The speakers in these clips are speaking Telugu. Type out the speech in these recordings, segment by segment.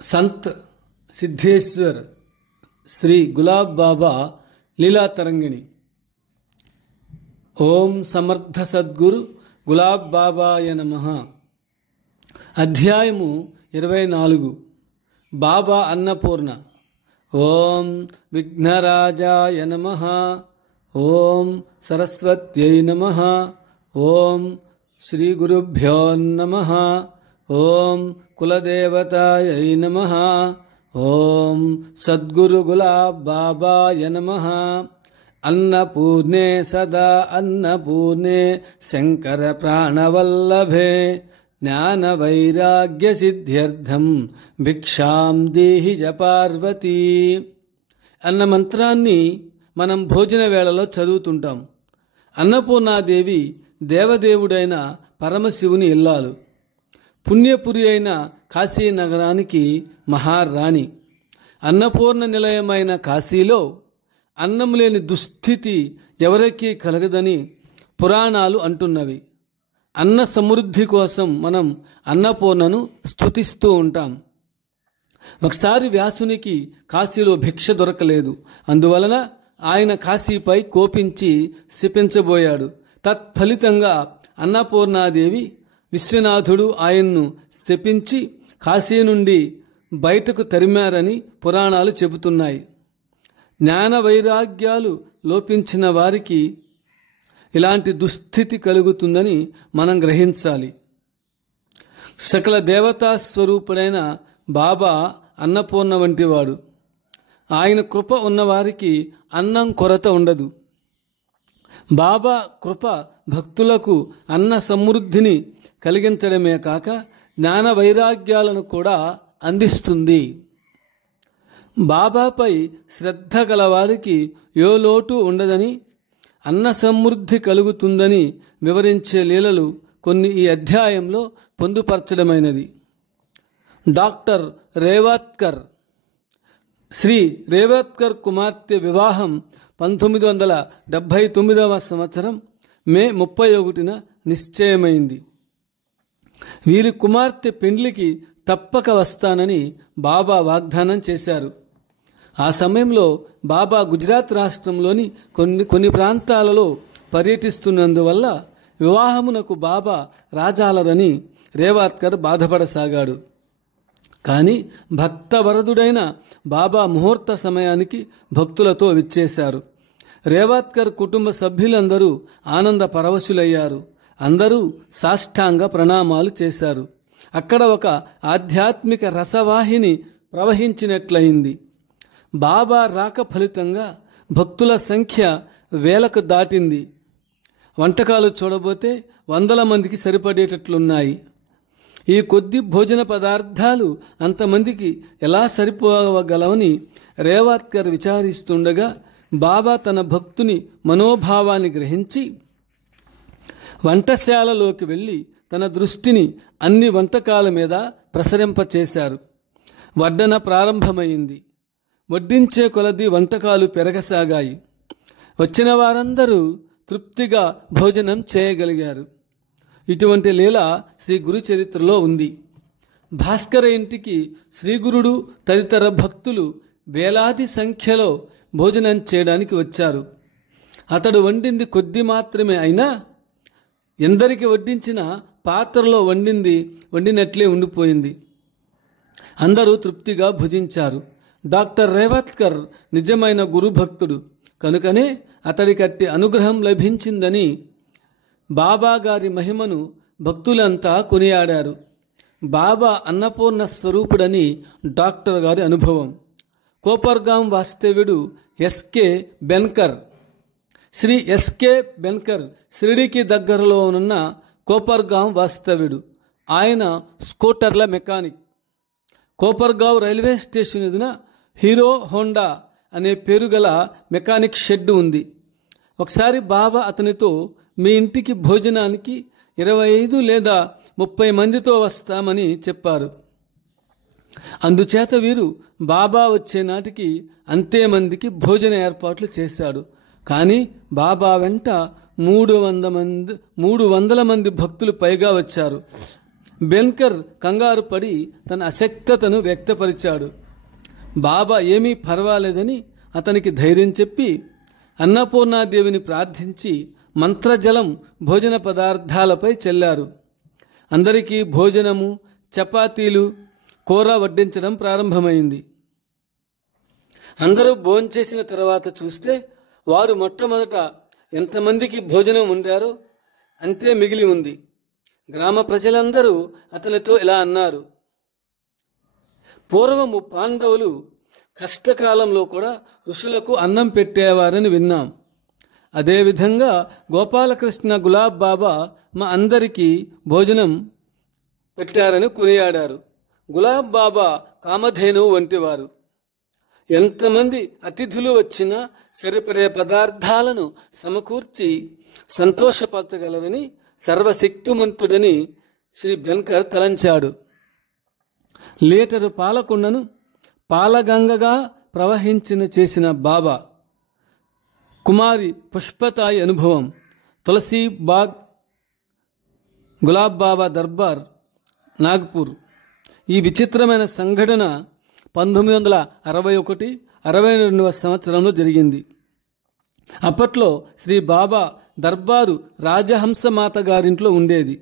संत सिद्धेश्वर श्री गुलाब बाबा लीला तरंगिणी। ओम समर्थ सद्गुरु गुलाब बाबाय नमः। अध्यायము 24 बाबा अन्नपूर्ण। ओम विघ्नराजाय नमः। ओम सरस्वत्यै नमः। ओम श्री गुरुभ्यो नमः। ओम कुलदेवतायै नमः। ओम सद्गुरु गुलाब बाबाय नमः। अन्नपूर्णे सदा अन्नपूर्णे शंकर प्राणवल्लभे ज्ञान वैराग्य सिद्ध्यर्थम भिक्षां देहि च पार्वती అన్న మంత్రాన్ని మనం భోజన వేళలో చదువుతుంటాం. అన్నపూర్ణాదేవి దేవదేవుడైన పరమశివుని ఇల్లాలు, పుణ్యపురి అయిన కాశీ నగరానికి మహారాణి. అన్నపూర్ణ నిలయమైన కాశీలో అన్నం లేని దుస్థితి ఎవరికీ కలగదని పురాణాలు అంటున్నవి. అన్న సమృద్ధి కోసం మనం అన్నపూర్ణను స్తుతిస్తూ ఉంటాం. ఒకసారి వ్యాసునికి కాశీలో భిక్ష దొరకలేదు. అందువలన ఆయన కాశీపై కోపించి శపించబోయాడు. తత్ఫలితంగా అన్నపూర్ణాదేవి విశ్వనాథుడు ఆయన్ను శపించి కాశీ నుండి బయటకు తరిమారని పురాణాలు చెబుతున్నాయి. జ్ఞాన వైరాగ్యాలు లోపించిన వారికి ఇలాంటి దుస్థితి కలుగుతుందని మనం గ్రహించాలి. సకల దేవతా స్వరూపుడైన బాబా అన్నపూర్ణ వంటివాడు. ఆయన కృప ఉన్నవారికి అన్నం కొరత ఉండదు. బాబా కృప భక్తులకు అన్న సమృద్ధిని కలిగించడమే కాక జ్ఞాన వైరాగ్యాలను కూడా అందిస్తుంది. బాబాపై శ్రద్ధ గలవారికి ఏ లోటు ఉండదని, అన్న సమృద్ధి కలుగుతుందని వివరించే లీలలు కొన్ని ఈ అధ్యాయంలో పొందుపరచడమైనది. డాక్టర్ రేవాత్కర్, శ్రీ రేవాత్కర్ కుమార్తె వివాహం 1979 సంవత్సరం మే 31న నిశ్చయమైంది. వీరి కుమార్తె పెండ్లికి తప్పక వస్తానని బాబా వాగ్దానం చేశారు. ఆ సమయంలో బాబా గుజరాత్ రాష్ట్రంలోని కొన్ని ప్రాంతాలలో పర్యటిస్తున్నందువల్ల వివాహమునకు బాబా రాజాలరని రేవాత్కర్ బాధపడసాగాడు. కానీ భక్తవరదుడైన బాబా ముహూర్త సమయానికి భక్తులతో విచ్చేశారు. రేవాత్కర్ కుటుంబ సభ్యులందరూ ఆనంద పరవశులయ్యారు. అందరూ సాష్టాంగ ప్రణామాలు చేశారు. అక్కడ ఒక ఆధ్యాత్మిక రసవాహిని ప్రవహించినట్లయింది. బాబా రాక ఫలితంగా భక్తుల సంఖ్య వేలకు దాటింది. వంటకాలు చూడబోతే 100 మందికి సరిపడేటట్లున్నాయి. ఈ కొద్ది భోజన పదార్థాలు అంతమందికి ఎలా సరిపోగలవని రేవాత్కర్ విచారిస్తుండగా బాబా తన భక్తుని మనోభావాన్ని గ్రహించి వంటశాలలోకి వెళ్ళి తన దృష్టిని అన్ని వంటకాల మీద ప్రసరింపచేశారు. వడ్డన ప్రారంభమైంది. వడ్డించే కొలది వంటకాలు పెరగసాగాయి. వచ్చిన వారందరూ తృప్తిగా భోజనం చేయగలిగారు. ఇటువంటి లీల శ్రీ గురు చరిత్రలో ఉంది. భాస్కర ఇంటికి శ్రీగురుడు తదితర భక్తులు వేలాది సంఖ్యలో భోజనం చేయడానికి వచ్చారు. అతడు వండింది కొద్ది మాత్రమే అయినా ఎందరికి వడ్డించిన పాత్రలో వండినట్లే ఉండిపోయింది. అందరూ తృప్తిగా భుజించారు. డాక్టర్ రేవాత్కర్ నిజమైన గురుభక్తుడు కనుకనే అతడికట్టి అనుగ్రహం లభించిందని బాబా గారి మహిమను భక్తులంతా కొనియాడారు. బాబా అన్నపూర్ణ స్వరూపుడని డాక్టర్ గారి అనుభవం. కోపర్గాం వాస్తవ్యుడు ఎస్కే బెన్కర్. శ్రీ ఎస్కే బెన్కర్ షిరిడీకి దగ్గరలో ఉన్న కోపర్గాం వాస్తవ్యుడు. ఆయన స్కూటర్ల మెకానిక్. కోపర్గావ్ రైల్వే స్టేషన్ ఎదున హీరో హోండా అనే పేరు గల మెకానిక్ షెడ్ ఉంది. ఒకసారి బాబా అతనితో మీ ఇంటికి భోజనానికి 25 లేదా 30 మందితో వస్తామని చెప్పారు. అందుచేత వీరు బాబా వచ్చే నాటికి అంతే మందికి భోజన ఏర్పాట్లు చేశాడు. కానీ బాబా వెంట 300 మంది భక్తులు పైగా వచ్చారు. బెన్కర్ కంగారు పడి తన అశక్తతను వ్యక్తపరిచాడు. బాబా ఏమీ పర్వాలేదని అతనికి ధైర్యం చెప్పి అన్నపూర్ణాదేవిని ప్రార్థించి మంత్రజలం భోజన పదార్థాలపై చల్లారు. అందరికీ భోజనము, చపాతీలు, కూర వడ్డించడం ప్రారంభమైంది. అందరూ భోంచేసిన తర్వాత చూస్తే వారు మొట్టమొదట ఎంతమందికి భోజనం వండారో అంతే మిగిలి ఉంది. గ్రామ ప్రజలందరూ అతనితో ఇలా అన్నారు: పూర్వము పాండవులు కష్టకాలంలో కూడా ఋషులకు అన్నం పెట్టేవారని విన్నాం. అదేవిధంగా గోపాలకృష్ణ గులాబ్ బాబా మా అందరికీ భోజనం పెట్టారని కొనియాడారు. గులాబ్ బాబా కామధేనువు వంటివారు. ఎంతమంది అతిథులు వచ్చినా సరిపడే పదార్థాలను సమకూర్చి సంతోషపరచగలరని సర్వశక్తిమంతుడని శ్రీ బెన్కర్ తలంచాడు. లీటరు పాలకుండను పాలగంగగా ప్రవహించిన చేసిన బాబా కుమారి పుష్పతాయి అనుభవం, తులసి బాగ్, గులాబ్ బాబా దర్బార్, నాగ్పూర్. ఈ విచిత్రమైన సంఘటన 1961-62 సంవత్సరంలో జరిగింది. అప్పట్లో శ్రీ బాబా దర్బారు రాజహంసమాత గారింట్లో ఉండేది.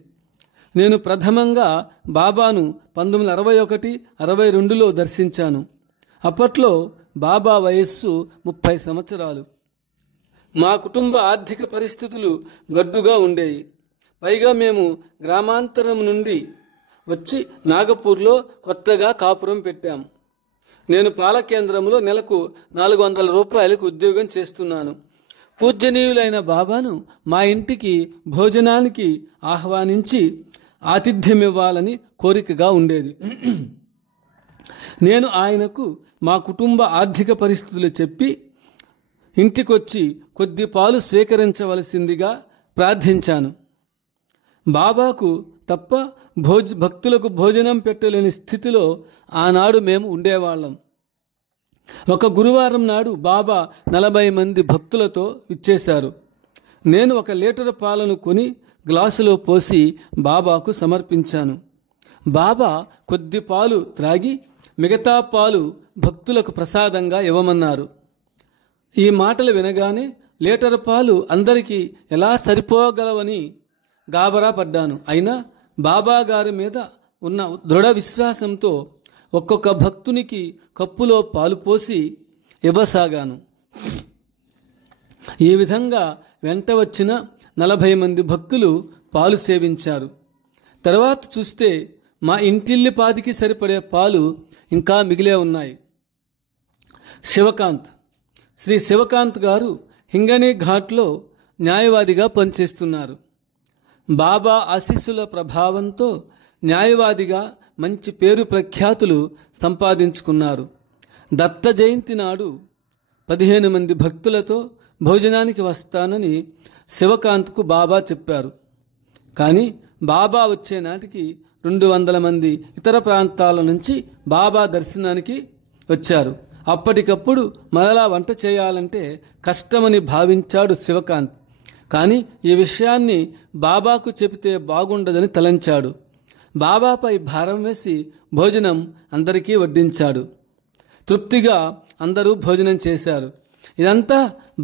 నేను ప్రథమంగా బాబాను 1961-62లో దర్శించాను. అప్పట్లో బాబా వయస్సు 30 సంవత్సరాలు. మా కుటుంబ ఆర్థిక పరిస్థితులు గడ్డుగా ఉండేవి. పైగా మేము గ్రామాంతరం నుండి వచ్చి నాగపూర్లో కొత్తగా కాపురం పెట్టాం. నేను పాల కేంద్రంలో నెలకు 400 రూపాయలకు ఉద్యోగం చేస్తున్నాను. పూజ్యనీయులైన బాబాను మా ఇంటికి భోజనానికి ఆహ్వానించి ఆతిథ్యమివ్వాలని కోరికగా ఉండేది. నేను ఆయనకు మా కుటుంబ ఆర్థిక పరిస్థితులు చెప్పి ఇంటికొచ్చి కొద్ది పాలు స్వీకరించవలసిందిగా ప్రార్థించాను. బాబాకు తప్ప భక్తులకు భోజనం పెట్టలేని స్థితిలో ఆనాడు మేము ఉండేవాళ్ళం. ఒక గురువారం నాడు బాబా 40 మంది భక్తులతో ఇచ్చేశారు. నేను 1 లీటర్ పాలను కొని గ్లాసులో పోసి బాబాకు సమర్పించాను. బాబా కొద్ది పాలు త్రాగి మిగతా పాలు భక్తులకు ప్రసాదంగా ఇవ్వమన్నారు. ఈ మాటలు వినగానే లీటర్ పాలు అందరికీ ఎలా సరిపోగలవని గాబరా పడ్డాను. అయినా బాబా గారి మీద ఉన్న దృఢ విశ్వాసంతో ఒక్కొక్క భక్తునికి కప్పులో పాలు పోసి ఇవ్వసాగాను. ఈ విధంగా వెంట వచ్చిన 40 మంది భక్తులు పాలు సేవించారు. తర్వాత చూస్తే మా ఇంటిల్లిపాదికి సరిపడే పాలు ఇంకా మిగిలే ఉన్నాయి. శివకాంత్, శ్రీ శివకాంత్ గారు హింగణి ఘాట్లో న్యాయవాదిగా పనిచేస్తున్నారు. బాబా ఆశీస్సుల ప్రభావంతో న్యాయవాదిగా మంచి పేరు ప్రఖ్యాతులు సంపాదించుకున్నారు. దత్త జయంతి నాడు 15 మంది భక్తులతో భోజనానికి వస్తానని శివకాంత్కు బాబా చెప్పారు. కానీ బాబా వచ్చే నాటికి 200 మంది ఇతర ప్రాంతాల నుంచి బాబా దర్శనానికి వచ్చారు. అప్పటికప్పుడు మరలా వంట చేయాలంటే కష్టమని భావించాడు శివకాంత్. కానీ ఈ విషయాన్ని బాబాకు చెబితే బాగుండదని తలంచాడు. బాబాపై భారం వేసి భోజనం అందరికీ వడ్డించాడు. తృప్తిగా అందరూ భోజనం చేశారు. ఇదంతా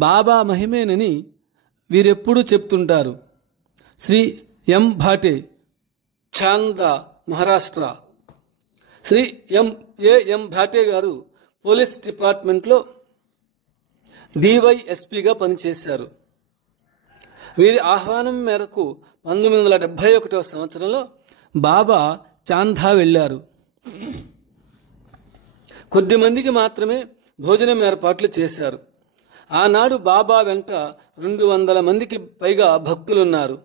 బాబా మహిమేనని వీరెప్పుడూ చెప్తుంటారు. శ్రీ ఎం భాటే, చాందా, మహారాష్ట్ర. శ్రీ ఎం భాటే గారు పోలీస్ డిపార్ట్మెంట్లో DYSPగా పనిచేశారు. వీరి ఆహ్వానం మేరకు 1971 సంవత్సరంలో బాబా చాందా వెళ్ళారు. కొద్ది మందికి మాత్రమే భోజనం ఏర్పాట్లు చేశారు. ఆనాడు బాబా వెంట 200 మందికి పైగా భక్తులున్నారు.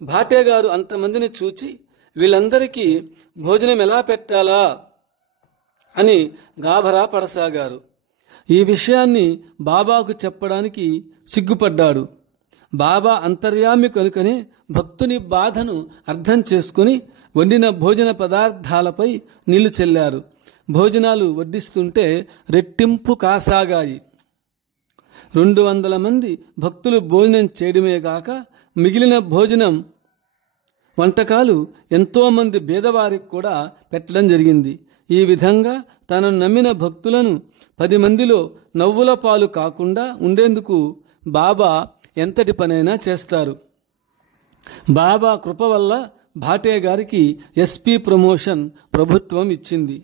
భాటే గారు అంతమందిని చూచి వీళ్ళందరికీ భోజనం ఎలా పెట్టాలా అని గాభరా పడసాగారు. ఈ విషయాన్ని బాబాకు చెప్పడానికి సిగ్గుపడ్డాడు. బాబా అంతర్యామి కనుకనే భక్తుని బాధను అర్థం చేసుకుని వండిన భోజన పదార్థాలపై నీళ్లు చల్లారు. భోజనాలు వడ్డిస్తుంటే రెట్టింపు కాసాగాయి. 200 మంది భక్తులు భోజనం చేయడమే కాక మిగిలిన భోజనం వంటకాలు ఎంతోమంది బీదవారికి కూడా పెట్టడం జరిగింది. ఈ విధంగా తనను నమ్మిన భక్తులను 10 మందిలో నవ్వుల పాలు కాకుండా ఉండేందుకు బాబా ఎంతటి పనైనా చేస్తారు. బాబా కృప వల్ల భాటే గారికి ఎస్పీ ప్రమోషన్ ప్రభుత్వం ఇచ్చింది.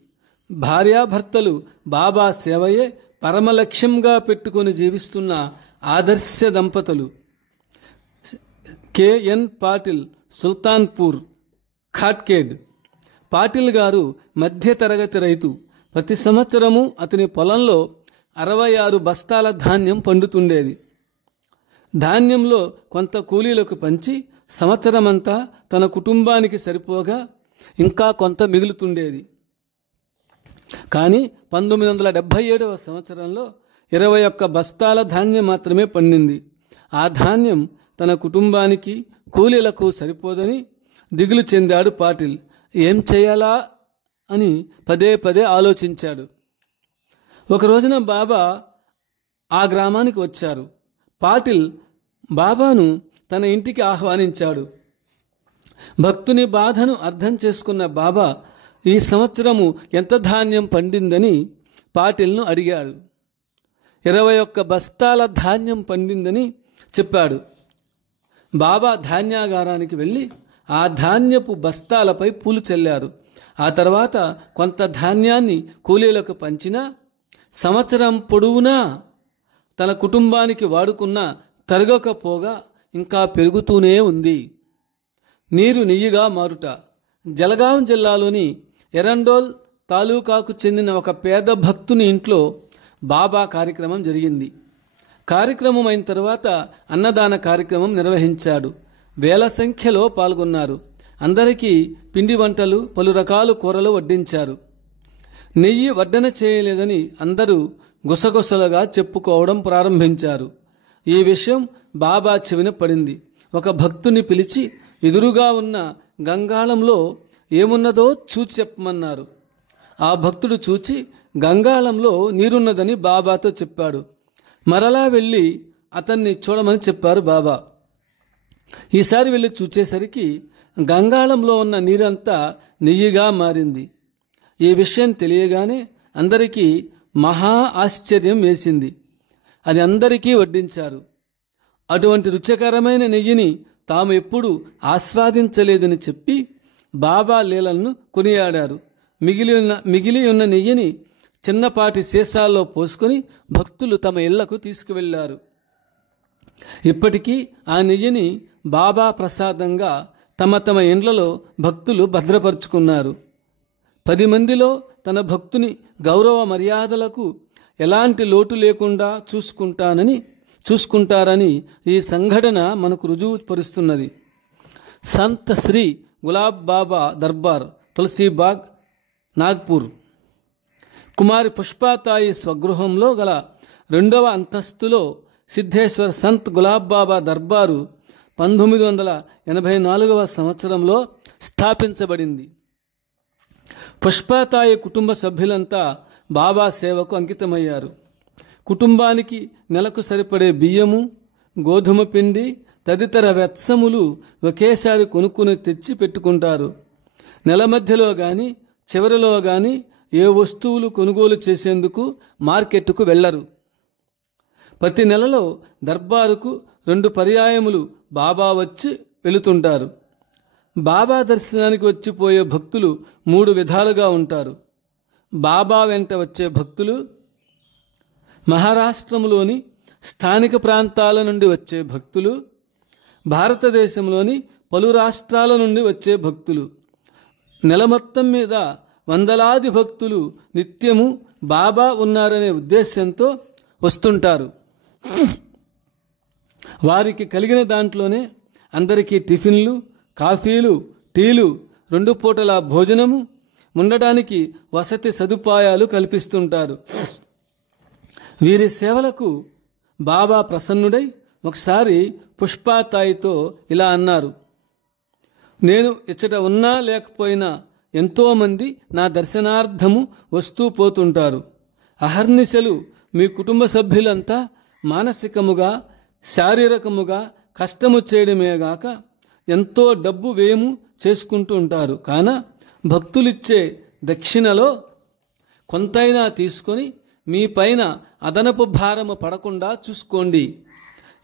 భార్యాభర్తలు బాబా సేవయే పరమలక్ష్యంగా పెట్టుకుని జీవిస్తున్న ఆదర్శ దంపతులు. కెఎన్ పాటిల్, సుల్తాన్పూర్, ఖాట్కేడ్. పాటిల్ గారు మధ్యతరగతి రైతు. ప్రతి సంవత్సరము అతని పొలంలో 66 బస్తాల ధాన్యం పండుతుండేది. ధాన్యంలో కొంత కూలీలకు పంచి సంవత్సరమంతా తన కుటుంబానికి సరిపోగా ఇంకా కొంత మిగులుతుండేది. కానీ 1977వ సంవత్సరంలో 21 బస్తాల ధాన్యం మాత్రమే పండింది. ఆ ధాన్యం తన కుటుంబానికి కూలీలకు సరిపోదని దిగులు చెందాడు పాటిల్. ఏం చేయాలా అని పదే పదే ఆలోచించాడు. ఒక రోజున బాబా ఆ గ్రామానికి వచ్చారు. పాటిల్ బాబాను తన ఇంటికి ఆహ్వానించాడు. భక్తుని బాధను అర్థం చేసుకున్న బాబా ఈ సంవత్సరము ఎంత ధాన్యం పండిందని పాటిల్ను అడిగాడు. 21 బస్తాల ధాన్యం పండిందని చెప్పాడు. బాబా ధాన్యాగారానికి వెళ్ళి ఆ ధాన్యపు బస్తాలపై పూలు చల్లారు. ఆ తర్వాత కొంత ధాన్యాన్ని కూలీలకు పంచినా సంవత్సరం పొడవునా తన కుటుంబానికి వాడుకున్న తరగకపోగా ఇంకా పెరుగుతూనే ఉంది. నీరు నెయ్యిగా మారుట. జలగాం జిల్లాలోని ఎరండోల్ తాలూకాకు చెందిన ఒక పేద భక్తుని ఇంట్లో బాబా కార్యక్రమం జరిగింది. కార్యక్రమం అయిన తర్వాత అన్నదాన కార్యక్రమం నిర్వహించాడు. వేల సంఖ్యలో పాల్గొన్నారు. అందరికీ పిండి వంటలు, పలు రకాల కూరలు వడ్డించారు. నెయ్యి వడ్డన చేయలేదని అందరూ గుసగుసలుగా చెప్పుకోవడం ప్రారంభించారు. ఈ విషయం బాబా చెవిన పడింది. ఒక భక్తుని పిలిచి ఎదురుగా ఉన్న గంగాళంలో ఏమున్నదో చూచి చెప్పమన్నారు. ఆ భక్తుడు చూచి గంగాళంలో నీరున్నదని బాబాతో చెప్పాడు. మరలా వెళ్ళి అతన్ని చూడమని చెప్పారు బాబా. ఈసారి వెళ్ళి చూచేసరికి గంగాళంలో ఉన్న నీరంతా నెయ్యిగా మారింది. ఈ విషయం తెలియగానే అందరికీ మహా ఆశ్చర్యం వేసింది. అది అందరికీ వడ్డించారు. అటువంటి రుచికరమైన నెయ్యిని తాము ఎప్పుడూ ఆస్వాదించలేదని చెప్పి బాబా లీలలను కొనియాడారు. మిగిలి ఉన్న నెయ్యిని చిన్నపాటి సీసాల్లో పోసుకొని భక్తులు తమ ఇళ్లకు తీసుకువెళ్లారు. ఇప్పటికీ ఆ నెయ్యిని బాబా ప్రసాదంగా తమ తమ ఇండ్లలో భక్తులు భద్రపరుచుకున్నారు. 10 మందిలో తన భక్తుని గౌరవ మర్యాదలకు ఎలాంటి లోటు లేకుండా చూసుకుంటారని ఈ సంఘటన మనకు రుజువు పరుస్తున్నది. సంత్ శ్రీ గులాబ్ బాబా దర్బార్, తులసీబాగ్, నాగ్పూర్. కుమారి పుష్పాతాయి స్వగృహంలో గల 2వ అంతస్తులో సిద్ధేశ్వర్ సంత్ గులాబ్ బాబా దర్బారు 1984వ సంవత్సరంలో స్థాపించబడింది. పుష్పాతాయి కుటుంబ సభ్యులంతా బాబా సేవకు అంకితమయ్యారు. కుటుంబానికి నెలకు సరిపడే బియ్యము, గోధుమ పిండి తదితర వెత్సములు ఒకేసారి కొనుక్కుని తెచ్చి పెట్టుకుంటారు. నెల మధ్యలో కానీ చివరిలో కానీ ఏ వస్తువులు కొనుగోలు చేసేందుకు మార్కెట్కు వెళ్లరు. ప్రతి నెలలో దర్బారుకు 2 పర్యాయములు బాబా వచ్చి వెళుతుంటారు. బాబా దర్శనానికి వచ్చిపోయే భక్తులు 3 విధాలుగా ఉంటారు. బాబా వెంట వచ్చే భక్తులు, మహారాష్ట్రంలోని స్థానిక ప్రాంతాల నుండి వచ్చే భక్తులు, భారతదేశంలోని పలు రాష్ట్రాల నుండి వచ్చే భక్తులు. నెల మొత్తం మీద వందలాది భక్తులు నిత్యము బాబా ఉన్నారనే ఉద్దేశంతో వస్తుంటారు. వారికి కలిగిన దాంట్లోనే అందరికీ టిఫిన్లు, కాఫీలు, టీలు, 2 పూటల భోజనము, ఉండడానికి వసతి సదుపాయాలు కల్పిస్తుంటారు. వీరి సేవలకు బాబా ప్రసన్నుడై ఒకసారి పుష్పాతాయితో ఇలా అన్నారు: నేను ఇచ్చట ఉన్నా లేకపోయినా ఎంతోమంది నా దర్శనార్థము వస్తూ పోతుంటారు. అహర్నిశలు మీ కుటుంబ సభ్యులంతా మానసికముగా శారీరకముగా కష్టము చేయడమేగాక ఎంతో డబ్బు వ్యయము చేసుకుంటూ ఉంటారు. కాన భక్తులిచ్చే దక్షిణలో కొంతైనా తీసుకొని మీ పైన అదనపు భారము పడకుండా చూసుకోండి.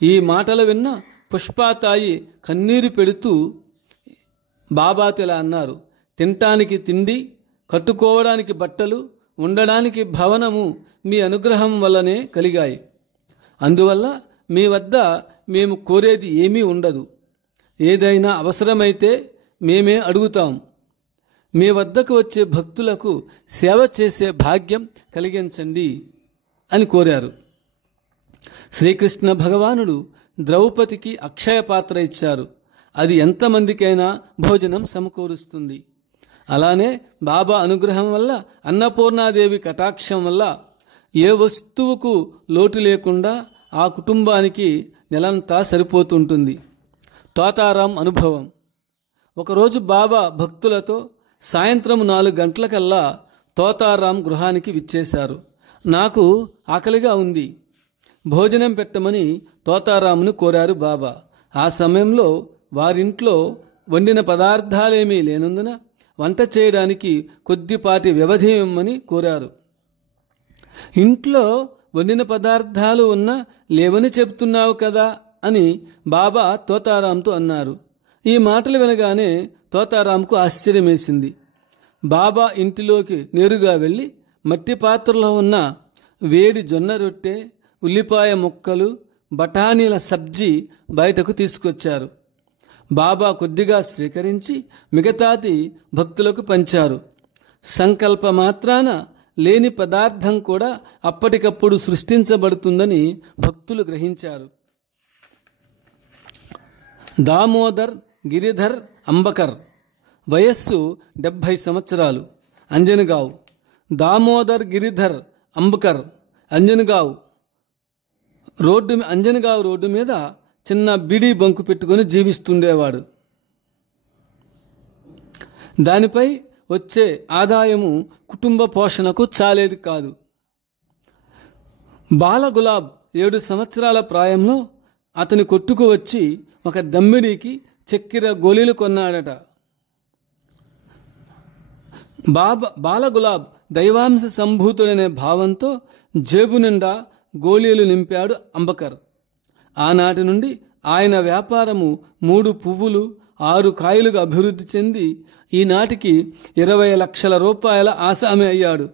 ఈ మాటలు విన్న పుష్పాతాయి కన్నీరు పెడుతూ బాబాతో ఇలా అన్నారు: తినటానికి తిండి, కట్టుకోవడానికి బట్టలు, ఉండడానికి భవనము మీ అనుగ్రహం వల్లనే కలిగాయి. అందువల్ల మీ వద్ద మేము కోరేది ఏమీ ఉండదు. ఏదైనా అవసరమైతే మేమే అడుగుతాం. మీ వద్దకు వచ్చే భక్తులకు సేవ చేసే భాగ్యం కలిగించండి అని కోరారు. శ్రీకృష్ణ భగవానుడు ద్రౌపదికి అక్షయ పాత్ర ఇచ్చారు. అది ఎంతమందికైనా భోజనం సమకూరుస్తుంది. అలానే బాబా అనుగ్రహం వల్ల, అన్నపూర్ణాదేవి కటాక్షం వల్ల ఏ వస్తువుకు లోటు లేకుండా ఆ కుటుంబానికి నెలంతా సరిపోతుంటుంది. తోతారాం అనుభవం. ఒకరోజు బాబా భక్తులతో సాయంత్రం 4 గంటలకల్లా తోతారాం గృహానికి విచ్చేశారు. నాకు ఆకలిగా ఉంది, భోజనం పెట్టమని తోతారామును కోరారు బాబా. ఆ సమయంలో వారింట్లో వండిన పదార్థాలేమీ లేనందున వంట చేయడానికి కొద్దిపాటి వ్యవధి ఇవ్వమని కోరారు. ఇంట్లో వండిన పదార్థాలు ఉన్నా లేవని చెబుతున్నావు కదా అని బాబా తోతారాంతో అన్నారు. ఈ మాటలు వినగానే తోతారాంకు ఆశ్చర్యమేసింది. బాబా ఇంటిలోకి నేరుగా వెళ్ళి మట్టి పాత్రలో ఉన్న వేడి జొన్న రొట్టె, ఉల్లిపాయ ముక్కలు, బఠానీల సబ్జీ బయటకు తీసుకొచ్చారు. బాబా కొద్దిగా స్వీకరించి మిగతాది భక్తులకు పంచారు. సంకల్ప మాత్రాన లేని పదార్థం కూడా అప్పటికప్పుడు సృష్టించబడుతుందని భక్తులు గ్రహించారు. దామోదర్ గిరిధర్ అంబకర్, వయస్సు 70 సంవత్సరాలు, అంజన్గావ్. దామోదర్ గిరిధర్ అంబకర్ అంజన్గావ్ రోడ్డు మీద చిన్న బీడీ బంకు పెట్టుకుని జీవిస్తుండేవాడు. దానిపై వచ్చే ఆదాయము కుటుంబ పోషణకు చాలేది కాదు. బాలగులాబ్ 7 సంవత్సరాల ప్రాయంలో అతని కొట్టుకు వచ్చి ఒక దమ్మిడికి చక్కెర గోళీలు కొన్నాడట. బాలగులాబ్ దైవాంశ సంభూతుడనే భావంతో జేబు నిండా గోళీలు నింపాడు అంబకర్. ఆనాటి నుండి ఆయన వ్యాపారము 3 పువ్వులు 6 కాయలుగా అభివృద్ధి చెంది ఈనాటికి 20 లక్షల రూపాయల ఆసామి అయ్యాడు.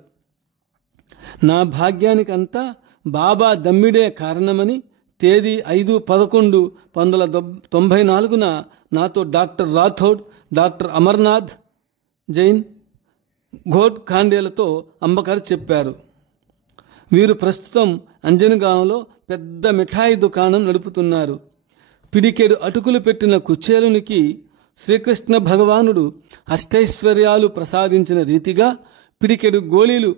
నా భాగ్యానికంతా బాబా దమ్మిడే కారణమని తేదీ 5/11/1994 నాతో డాక్టర్ రాథోడ్, డాక్టర్ అమర్నాథ్ జైన్, ఘోట్ ఖాండేలతో అంబకర్ చెప్పారు. వీరు ప్రస్తుతం అంజన్గాంలో పెద్ద మిఠాయి దుకాణం నడుపుతున్నారు. పిడికెడు అటుకులు పెట్టిన కుచేలునికి శ్రీకృష్ణ భగవానుడు అష్టైశ్వర్యాలు ప్రసాదించిన రీతిగా పిడికెడు గోళీలు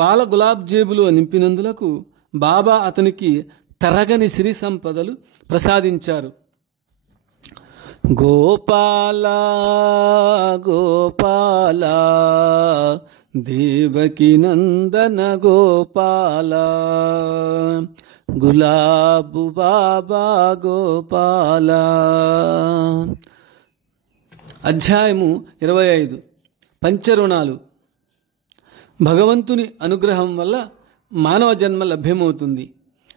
బాల గులాబ్ జేబులో నింపినందులకు బాబా అతనికి తరగని సిరి సంపదలు ప్రసాదించారు. గోపాల గోపాల దేవకి నందన గోపాల, గులాబు బాబా గోపాల. అధ్యాయము 25. పంచరుణాలు. భగవంతుని అనుగ్రహం వల్ల మానవ జన్మ లభ్యమవుతుంది.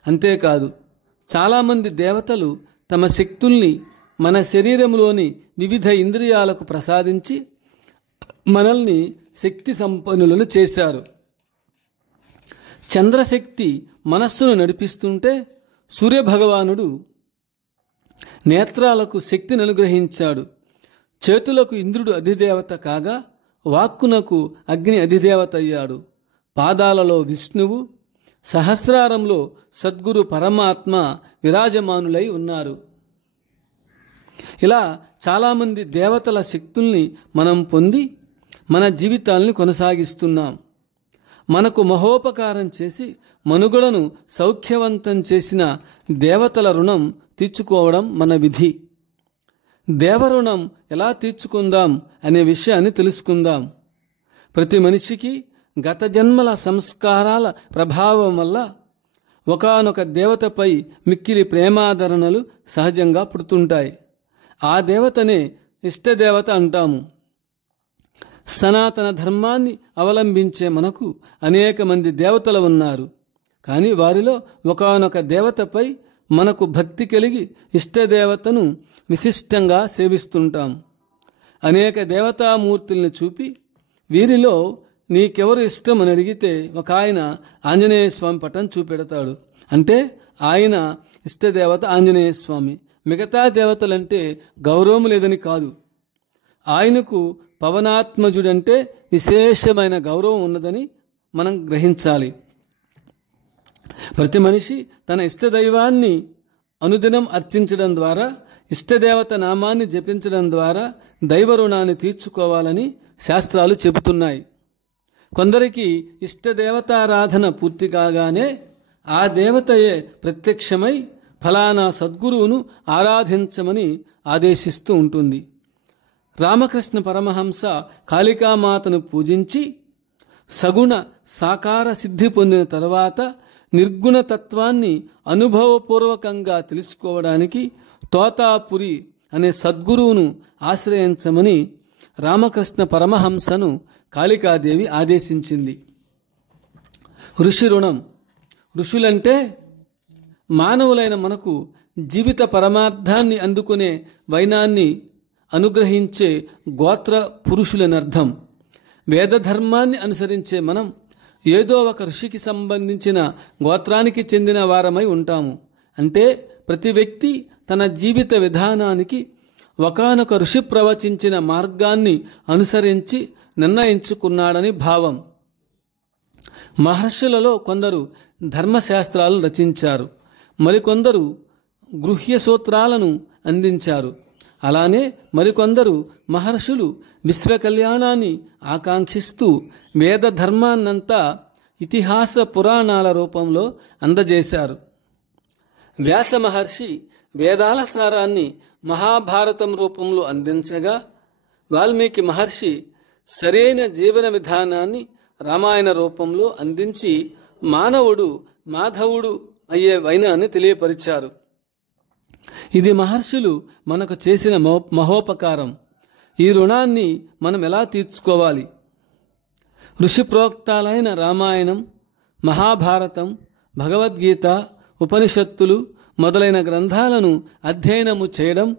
అంతేకాదు, చాలామంది దేవతలు తమ శక్తుల్ని మన శరీరంలోని వివిధ ఇంద్రియాలకు ప్రసాదించి మనల్ని శక్తి సంపన్నులను చేశారు. చంద్రశక్తి మనస్సును నడిపిస్తుంటే సూర్యభగవానుడు నేత్రాలకు శక్తిని అనుగ్రహించాడు. చేతులకు ఇంద్రుడు అధిదేవత కాగా వాక్కునకు అగ్ని అధిదేవత అయ్యాడు. పాదాలలో విష్ణువు, సహస్రారంలో సద్గురు పరమాత్మ విరాజమానులై ఉన్నారు. ఇలా చాలామంది దేవతల శక్తుల్ని మనం పొంది మన జీవితాల్ని కొనసాగిస్తున్నాం. మనకు మహోపకారం చేసి మనుగడను సౌఖ్యవంతం చేసిన దేవతల రుణం తీర్చుకోవడం మన విధి. దేవరుణం ఎలా తీర్చుకుందాం అనే విషయాన్ని తెలుసుకుందాం. ప్రతి మనిషికి గత జన్మల సంస్కారాల ప్రభావం వల్ల ఒకానొక దేవతపై మిక్కిలి ప్రేమాదరణలు సహజంగా పుడుతుంటాయి. ఆ దేవతనే ఇష్టదేవత అంటాము. సనాతన ధర్మాన్ని అవలంబించే మనకు అనేక మంది దేవతలు ఉన్నారు. కానీ వారిలో ఒకానొక దేవతపై మనకు భక్తి కలిగి ఇష్టదేవతను విశిష్టంగా సేవిస్తుంటాం. అనేక దేవతామూర్తుల్ని చూపి వీరిలో నీకెవరు ఇష్టం అని అడిగితే ఒక ఆయన ఆంజనేయ స్వామి పటం చూపెడతాడు. అంటే ఆయన ఇష్టదేవత ఆంజనేయ స్వామి. మిగతా దేవతలంటే గౌరవం లేదని కాదు, ఆయనకు పవనాత్మజుడంటే విశేషమైన గౌరవం ఉన్నదని మనం గ్రహించాలి. ప్రతి మనిషి తన ఇష్టదైవాన్ని అనుదినం అర్చించడం ద్వారా, ఇష్టదేవత నామాన్ని జపించడం ద్వారా దైవ రుణాన్ని తీర్చుకోవాలని శాస్త్రాలు చెబుతున్నాయి. కొందరికి ఇష్టదేవతారాధన పూర్తి కాగానే ఆ దేవతయే ప్రత్యక్షమై ఫలానా సద్గురువును ఆరాధించమని ఆదేశిస్తూ ఉంటుంది. రామకృష్ణ పరమహంస కాళికామాతను పూజించి సగుణ సాకార సిద్ధి పొందిన తర్వాత నిర్గుణ తత్వాన్ని అనుభవపూర్వకంగా తెలుసుకోవడానికి తోతాపురి అనే సద్గురువును ఆశ్రయించమని రామకృష్ణ పరమహంసను కాళికాదేవి ఆదేశించింది. ఋషి రుణం. ఋషులంటే మానవులైన మనకు జీవిత పరమార్థాన్ని అందుకునే వైనాన్ని అనుగ్రహించే గోత్ర పురుషులనర్థం. వేదధర్మాన్ని అనుసరించే మనం ఏదో ఒక ఋషికి సంబంధించిన గోత్రానికి చెందిన వారమై ఉంటాము. అంటే ప్రతి వ్యక్తి తన జీవిత విధానానికి ఒకానొక ఋషి ప్రవచించిన మార్గాన్ని అనుసరించి నిర్ణయించుకున్నాడని భావం. మహర్షులలో కొందరు ధర్మశాస్త్రాలు రచించారు, మరికొందరు గృహ్య సూత్రాలను అందించారు. అలానే మరికొందరు మహర్షులు విశ్వ కళ్యాణాన్ని ఆకాంక్షిస్తూ వేద ధర్మాన్నంతా ఇతిహాస పురాణాల రూపంలో అందజేశారు. వ్యాస మహర్షి వేదాల సారాన్ని మహాభారతం రూపంలో అందించగా, వాల్మీకి మహర్షి సరైన జీవన విధానాన్ని రామాయణ రూపంలో అందించి మానవుడు మాధవుడు అయ్యే వైనాన్ని తెలియపరిచారు. ఇది మహర్షులు మనకు చేసిన మహోపకారం. ఈ రుణాన్ని మనం ఎలా తీర్చుకోవాలి? ఋషి ప్రోక్తాలైన రామాయణం, మహాభారతం, భగవద్గీత, ఉపనిషత్తులు మొదలైన గ్రంథాలను అధ్యయనము చేయడం,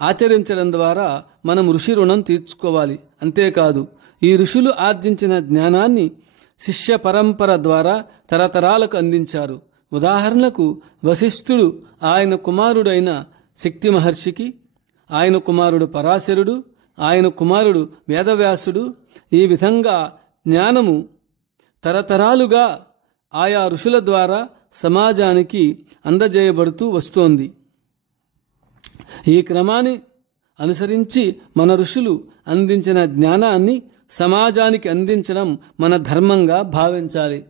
ఆచరించడం ద్వారా మనం ఋషి రుణం తీర్చుకోవాలి. అంతేకాదు, ఈ ఋషులు ఆర్జించిన జ్ఞానాన్ని శిష్య పరంపర ద్వారా తరతరాలకు అందించారు. ఉదాహరణకు వశిష్ఠుడు ఆయన కుమారుడైన శక్తి మహర్షికి, ఆయన కుమారుడు పరాశరుడు, ఆయన కుమారుడు వేదవ్యాసుడు, ఈ విధంగా జ్ఞానము తరతరాలుగా ఆయా ఋషుల ద్వారా సమాజానికి అందజేయబడుతూ వస్తోంది. ఈ క్రమాన్ని అనుసరించి మన ఋషులు అందించిన జ్ఞానాన్ని సమాజానికి అందించడం మన ధర్మంగా భావించాలి.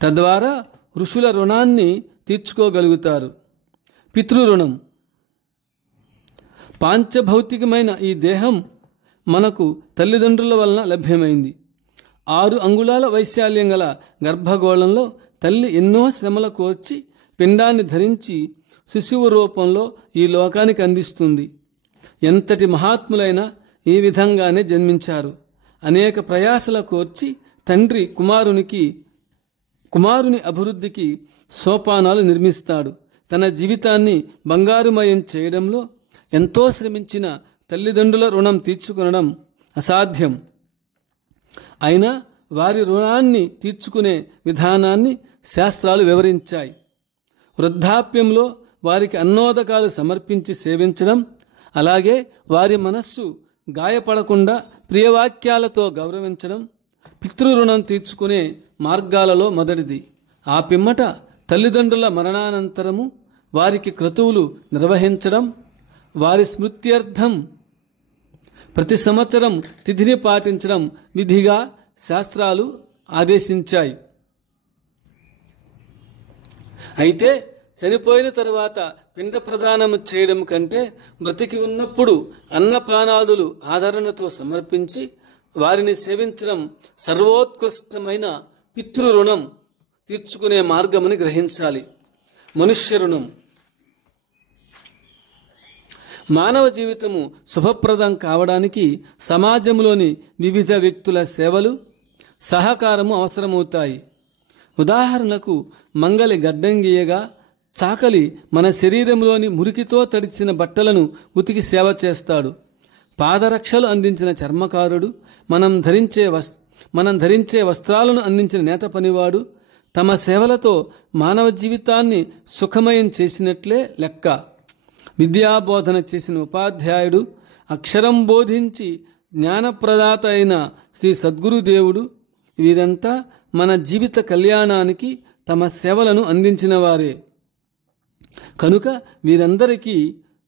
తద్వారా ఋషుల రుణాన్ని తీర్చుకోగలుగుతారు. పితృరుణం. పాంచభౌతికమైన ఈ దేహం మనకు తల్లిదండ్రుల వలన లభ్యమైంది. 6 అంగుళాల వైశాల్యం గల గర్భగోళంలో తల్లి ఎన్నో శ్రమల కోర్చి పిండాన్ని ధరించి శిశువు రూపంలో ఈ లోకానికి అందిస్తుంది. ఎంతటి మహాత్ములైనా ఈ విధంగానే జన్మించారు. అనేక ప్రయాసల కోర్చి తండ్రి కుమారుని అభివృద్ధికి సోపానాలు నిర్మిస్తాడు. తన జీవితాన్ని బంగారుమయం చేయడంలో ఎంతో శ్రమించిన తల్లిదండ్రుల రుణం తీర్చుకొనడం అసాధ్యం. అయినా వారి రుణాన్ని తీర్చుకునే విధానాన్ని శాస్త్రాలు వివరించాయి. వృద్ధాప్యంలో వారికి అన్నోదకాలు సమర్పించి సేవించడం, అలాగే వారి మనస్సు గాయపడకుండా ప్రియవాక్యాలతో గౌరవించడం పితృరుణం తీర్చుకునే మార్గాలలో మొదటిది. ఆ పిమ్మట తల్లిదండ్రుల మరణానంతరము వారికి క్రతువులు నిర్వహించడం, వారి స్మృత్యర్థం ప్రతి సంవత్సరం తిథిని పాటించడం విధిగా శాస్త్రాలు ఆదేశించాయి. అయితే చనిపోయిన తరువాత పిండ ప్రదానము చేయడం కంటే బ్రతికి ఉన్నప్పుడు అన్నపానాదులు ఆదరణతో సమర్పించి వారిని సేవించడం సర్వోత్కృష్టమైన పితృరుణం తీర్చుకునే మార్గమని గ్రహించాలి. మనుష్య రుణం. మానవ జీవితము శుభప్రదం కావడానికి సమాజంలోని వివిధ వ్యక్తుల సేవలు, సహకారము అవసరమవుతాయి. ఉదాహరణకు మంగలి గడ్డం గీయగా, చాకలి మన శరీరంలోని మురికితో తడిచిన బట్టలను ఉతికి సేవ చేస్తాడు. పాదరక్షలు అందించిన చర్మకారుడు, మనం ధరించే వస్త్రాలను అందించిన నేత పనివాడు తమ సేవలతో మానవ జీవితాన్ని సుఖమయం చేసినట్లే లెక్క. విద్యాబోధన చేసిన ఉపాధ్యాయుడు, అక్షరం బోధించి జ్ఞానప్రదాత అయిన శ్రీ సద్గురుదేవుడు, వీరంతా మన జీవిత కళ్యాణానికి తమ సేవలను అందించిన వారే. కనుక వీరందరికీ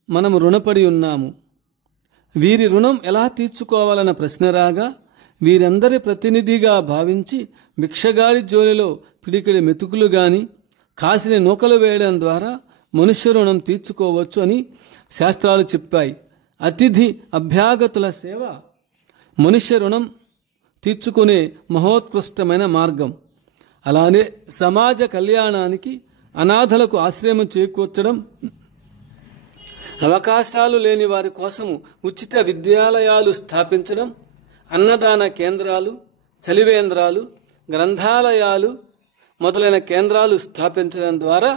మనము రుణపడి ఉన్నాము. వీరి రుణం ఎలా తీర్చుకోవాలన్న ప్రశ్న రాగా, వీరందరి ప్రతినిధిగా భావించి భిక్షగాడి జోలిలో పిడికిడి మెతుకులు గాని కాసిన నూకలు వేయడం ద్వారా మనుష్య రుణం తీర్చుకోవచ్చు అని శాస్త్రాలు చెప్పాయి. అతిథి అభ్యాగతుల సేవ మనుష్య రుణం తీర్చుకునే మహోత్కృష్టమైన మార్గం. అలానే సమాజ కళ్యాణానికి అనాథలకు ఆశ్రయం చేకూర్చడం, అవకాశాలు లేని వారి కోసము ఉచిత విద్యాలయాలు స్థాపించడం, అన్నదాన కేంద్రాలు, చలివేంద్రాలు, గ్రంథాలయాలు మొదలైన కేంద్రాలు స్థాపించడం ద్వారా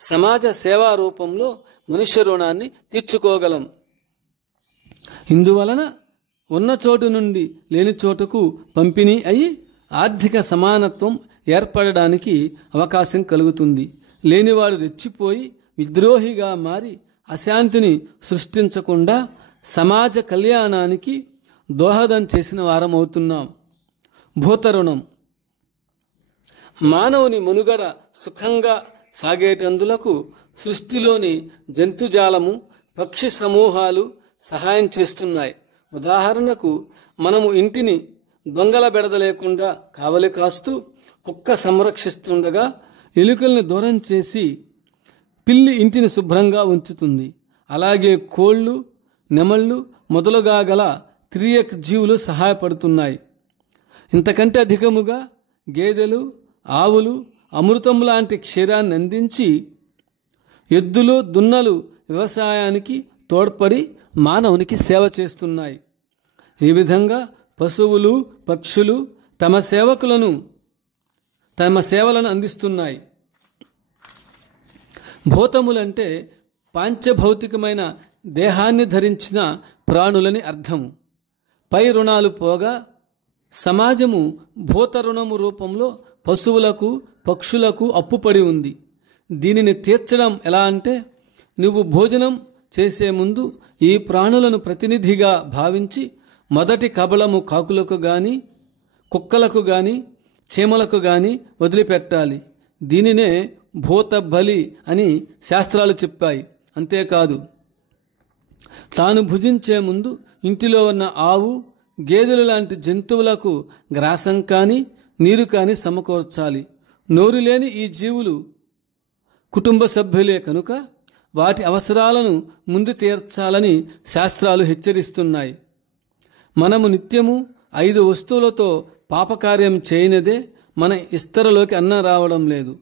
సమాజ సేవా రూపంలో మనుష్య రుణాన్ని తీర్చుకోగలం. ఇందువలన ఉన్న చోటు నుండి లేని చోటుకు పంపిణీ అయి ఆర్థిక సమానత్వం ఏర్పడడానికి అవకాశం కలుగుతుంది. లేనివాడు రెచ్చిపోయి విద్రోహిగా మారి అశాంతిని సృష్టించకుండా సమాజ కళ్యాణానికి దోహదం చేసిన వారమవుతున్నాం. భూతరుణం మానవుని మనుగడ సుఖంగా సాగేటందులకు సృష్టిలోని జంతుజాలము, పక్షి సమూహాలు సహాయం చేస్తున్నాయి. ఉదాహరణకు మనము ఇంటిని దొంగల బెడద లేకుండా కావలి కాస్తూ కుక్క సంరక్షిస్తుండగా ఎలుకల్ని దూరం చేసి పిల్లి ఇంటిని శుభ్రంగా ఉంచుతుంది. అలాగే కోళ్ళు, నెమళ్ళు మొదలుగా గల తిరియక్ జీవులు సహాయపడుతున్నాయి. ఇంతకంటే అధికముగా గేదెలు, ఆవులు అమృతం లాంటి క్షీరాన్ని అందించి ఎద్దులు, దున్నలు వ్యవసాయానికి తోడ్పడి మానవునికి సేవ చేస్తున్నాయి. ఈ విధంగా పశువులు, పక్షులు తమ సేవలను అందిస్తున్నాయి. భూతములంటే పాంచభౌతికమైన దేహాన్ని ధరించిన ప్రాణులని అర్థము. పై రుణాలు పోగా సమాజము భూత రుణము రూపంలో పశువులకు, పక్షులకు అప్పుపడి ఉంది. దీనిని తీర్చడం ఎలా అంటే, నువ్వు భోజనం చేసే ముందు ఈ ప్రాణులను ప్రతినిధిగా భావించి మొదటి కబళము కాకులకు గాని, కుక్కలకు గాని, చీమలకు గాని వదిలిపెట్టాలి. దీనినే భూత బలి అని శాస్త్రాలు చెప్పాయి. అంతేకాదు, తాను భుజించే ముందు ఇంటిలో ఉన్న ఆవు, గేదెలు లాంటి జంతువులకు గ్రాసం కానీ నీరు కానీ సమకూర్చాలి. నోరు లేని ఈ జీవులు కుటుంబ సభ్యులే కనుక వాటి అవసరాలను ముందు తీర్చాలని శాస్త్రాలు హెచ్చరిస్తున్నాయి. మనము నిత్యము 5 వస్తువులతో పాపకార్యం చేయనిదే మన ఇస్తరలోకి అన్నం రావడం లేదు.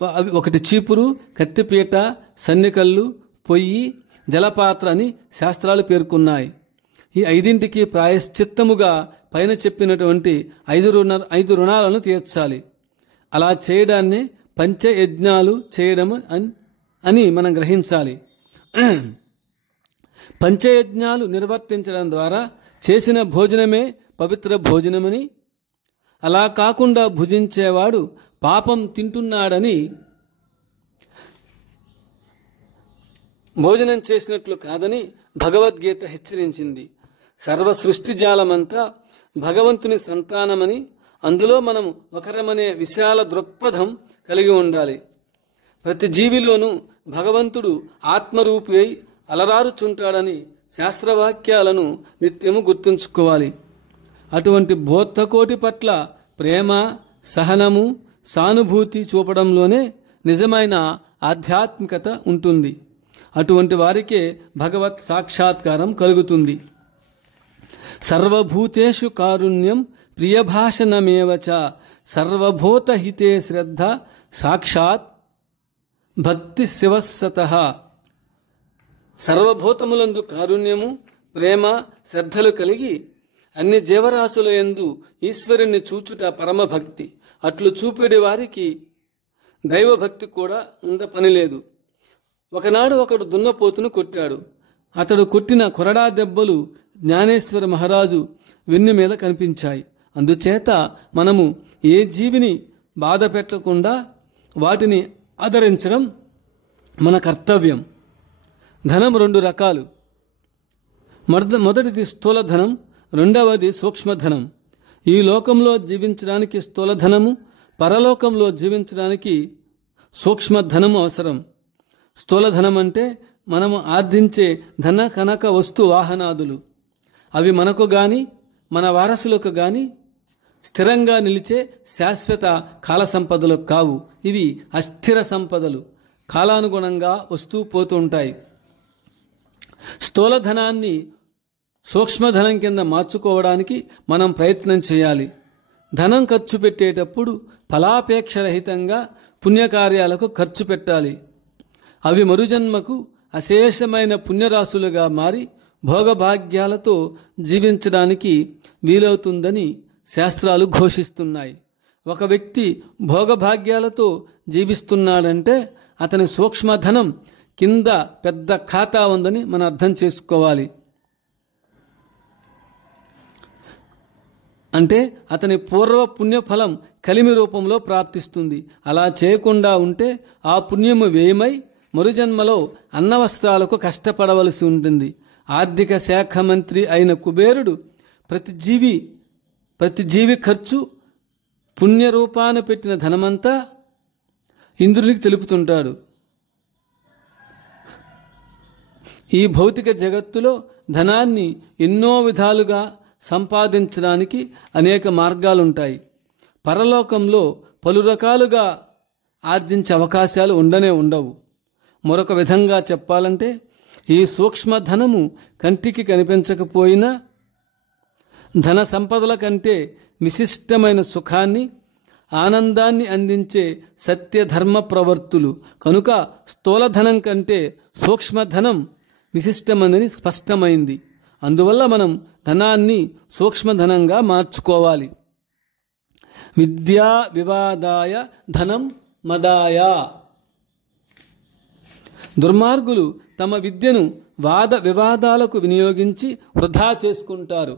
అవి ఒకటి చీపురు, కత్తిపీట, సన్నికల్లు, పొయ్యి, జలపాత్ర అని శాస్త్రాలు పేర్కొన్నాయి. ఈ 5ంటికి ప్రాయశ్చిత్తముగా పైన చెప్పినటువంటి 5 రుణాలను తీర్చాలి. అలా చేయడాన్నే పంచయజ్ఞాలు చేయడం అని మనం గ్రహించాలి. పంచయజ్ఞాలు నిర్వర్తించడం ద్వారా చేసిన భోజనమే పవిత్ర భోజనమని, అలా కాకుండా భుజించేవాడు పాపం తింటున్నాడని, భోజనం చేసినట్లు కాదని భగవద్గీత హెచ్చరించింది. సర్వ సృష్టి జాలమంతా భగవంతుని సంతానమని, అందులో మనం ఒకరమనే విశాల దృక్పథం కలిగి ఉండాలి. ప్రతి జీవిలోనూ భగవంతుడు ఆత్మరూపి అయి అలరారుచుంటాడని శాస్త్రవాక్యాలను నిత్యము గుర్తుంచుకోవాలి. అటువంటి బోద్ధకోటి పట్ల ప్రేమ, సహనము, సానుభూతి చూపడంలోనే నిజమైన ఆధ్యాత్మికత ఉంటుంది. అటువంటి వారికే భగవత్ సాక్షాత్కారం కలుగుతుంది. సర్వభూతేషు కారుణ్యం ప్రియభాషణమేవచ సర్వభూతహితే శ్రద్ధ సాక్షాత్ భక్తి శివస్సతః. సర్వభూతములందు కారుణ్యము, ప్రేమ, శ్రద్ధలు కలిగి అన్ని జీవరాశుల యందు ఈశ్వరుణ్ణి చూచుట పరమభక్తి. అట్లు చూపెడి వారికి దైవభక్తి కూడా ఉండ పనిలేదు. ఒకనాడు ఒకడు దున్నపోతును కొట్టాడు. అతడు కొట్టిన కొరడా దెబ్బలు జ్ఞానేశ్వర మహారాజు వెన్ను మీద కనిపించాయి. అందుచేత మనము ఏ జీవిని బాధ పెట్టకుండా వాటిని ఆదరించడం మన కర్తవ్యం. ధనం 2 రకాలు. మొదటిది స్థూలధనం, రెండవది సూక్ష్మధనం. ఈ లోకంలో జీవించడానికి స్థూలధనము, పరలోకంలో జీవించడానికి సూక్ష్మధనము అవసరం. స్థూలధనం అంటే మనము ఆర్జించే ధన కనక వస్తు వాహనాదులు. అవి మనకు గాని మన వారసులకు గాని స్థిరంగా నిలిచే శాశ్వత కాల సంపదలు కావు. ఇవి అస్థిర సంపదలు, కాలానుగుణంగా వస్తూ పోతూ ఉంటాయి. స్థూలధనాన్ని సూక్ష్మధనం కింద మార్చుకోవడానికి మనం ప్రయత్నం చేయాలి. ధనం ఖర్చు పెట్టేటప్పుడు ఫలాపేక్షరహితంగా పుణ్యకార్యాలకు ఖర్చు పెట్టాలి. అవి మరుజన్మకు అశేషమైన పుణ్యరాశులుగా మారి భోగభాగ్యాలతో జీవించడానికి వీలవుతుందని శాస్త్రాలు ఘోషిస్తున్నాయి. ఒక వ్యక్తి భోగభాగ్యాలతో జీవిస్తున్నాడంటే అతని సూక్ష్మధనం కింద పెద్ద ఖాతా ఉందని మనం అర్థం చేసుకోవాలి. అంటే అతని పూర్వ పుణ్యఫలం కలిమి రూపంలో ప్రాప్తిస్తుంది. అలా చేయకుండా ఉంటే ఆ పుణ్యము వ్యయమై మరుజన్మలో అన్నవస్త్రాలకు కష్టపడవలసి ఉంటుంది. ఆర్థిక శాఖ మంత్రి అయిన కుబేరుడు ప్రతి జీవి ఖర్చు పుణ్యరూపాన పెట్టిన ధనమంతా ఇంద్రునికి తెలుపుతుంటాడు. ఈ భౌతిక జగత్తులో ధనాన్ని ఎన్నో విధాలుగా సంపాదించడానికి అనేక మార్గాలుంటాయి. పరలోకంలో పలు రకాలుగా ఆర్జించే అవకాశాలు ఉండవు. మరొక విధంగా చెప్పాలంటే ఈ సూక్ష్మధనము కంటికి కనిపించకపోయినా ధన సంపదల కంటే విశిష్టమైన సుఖాన్ని, ఆనందాన్ని అందించే సత్యధర్మ ప్రవర్తులు కనుక స్థూలధనం కంటే సూక్ష్మధనం విశిష్టమని స్పష్టమైంది. అందువల్ల మనం ధనాన్ని సూక్ష్మధనంగా మార్చుకోవాలి. విద్యా వివాదాయ ధనం మదాయ. దుర్మార్గులు తమ విద్యను వాద వివాదాలకు వినియోగించి వృధా చేసుకుంటారు.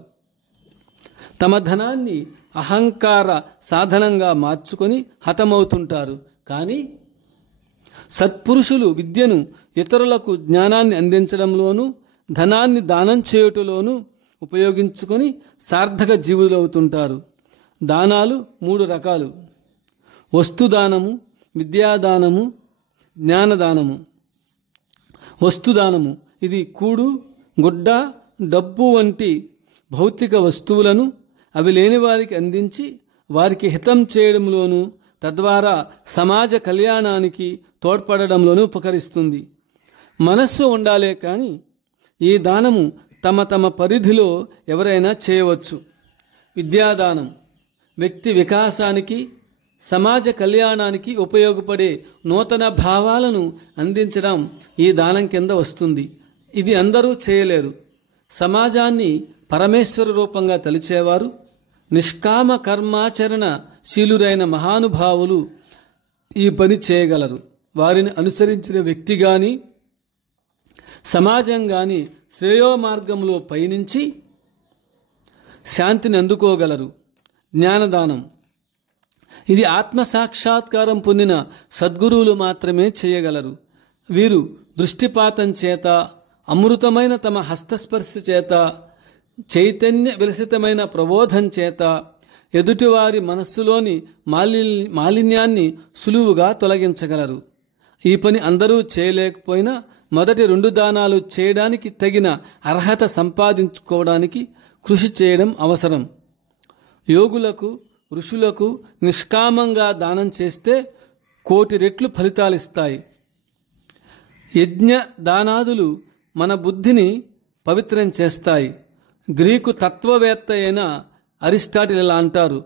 తమ ధనాన్ని అహంకార సాధనంగా మార్చుకొని హతమవుతుంటారు. కానీ సత్పురుషులు విద్యను ఇతరులకు జ్ఞానాన్ని అందించడంలోనూ ధనాన్ని దానం చేయుటలోనూ ఉపయోగించుకొని సార్థక జీవులవుతుంటారు. దానాలు 3 రకాలు: వస్తుదానము, విద్యాదానము, జ్ఞానదానము. వస్తుదానము ఇది కూడు, గుడ్డ, డబ్బు వంటి భౌతిక వస్తువులను అవి లేని వారికి అందించి వారికి హితం చేయడంలోనూ తద్వారా సమాజ కళ్యాణానికి తోడ్పడడంలోనూ ఉపకరిస్తుంది. మనస్సు ఉండాలే కానీ ఈ దానము తమ పరిధిలో ఎవరైనా చేయవచ్చు. విద్యాదానం వ్యక్తి వికాసానికి, సమాజ కళ్యాణానికి ఉపయోగపడే నూతన భావాలను అందించడం ఈ దానం కింద వస్తుంది. ఇది అందరూ చేయలేరు. సమాజాన్ని పరమేశ్వర రూపంగా తలిచేవారు, నిష్కామ కర్మాచరణ శీలురైన మహానుభావులు ఈ పని చేయగలరు. వారిని అనుసరించిన వ్యక్తి గాని సమాజం గాని శ్రేయో మార్గంలో పయనించి శాంతిని అందుకోగలరు. జ్ఞానదానం ఇది ఆత్మసాక్షాత్కారం పొందిన సద్గురువులు మాత్రమే చేయగలరు. వీరు దృష్టిపాతం చేత, అమృతమైన తమ హస్తస్పర్శ చేత, చైతన్య విలసితమైన ప్రబోధం చేత ఎదుటివారి మనస్సులోని మాలిన్యాన్ని సులువుగా తొలగించగలరు. ఈ పని అందరూ చేయలేకపోయినా మొదటి 2 దానాలు చేయడానికి తగిన అర్హత సంపాదించుకోవడానికి కృషి చేయడం అవసరం. యోగులకు, ఋషులకు నిష్కామంగా దానం చేస్తే 1,000,000 రెట్లు ఫలితాలిస్తాయి. యజ్ఞ దానాదులు మన బుద్ధిని పవిత్రం చేస్తాయి. గ్రీకు తత్వవేత్త అయిన అరిస్టాటిల్ ఇలా అంటారు: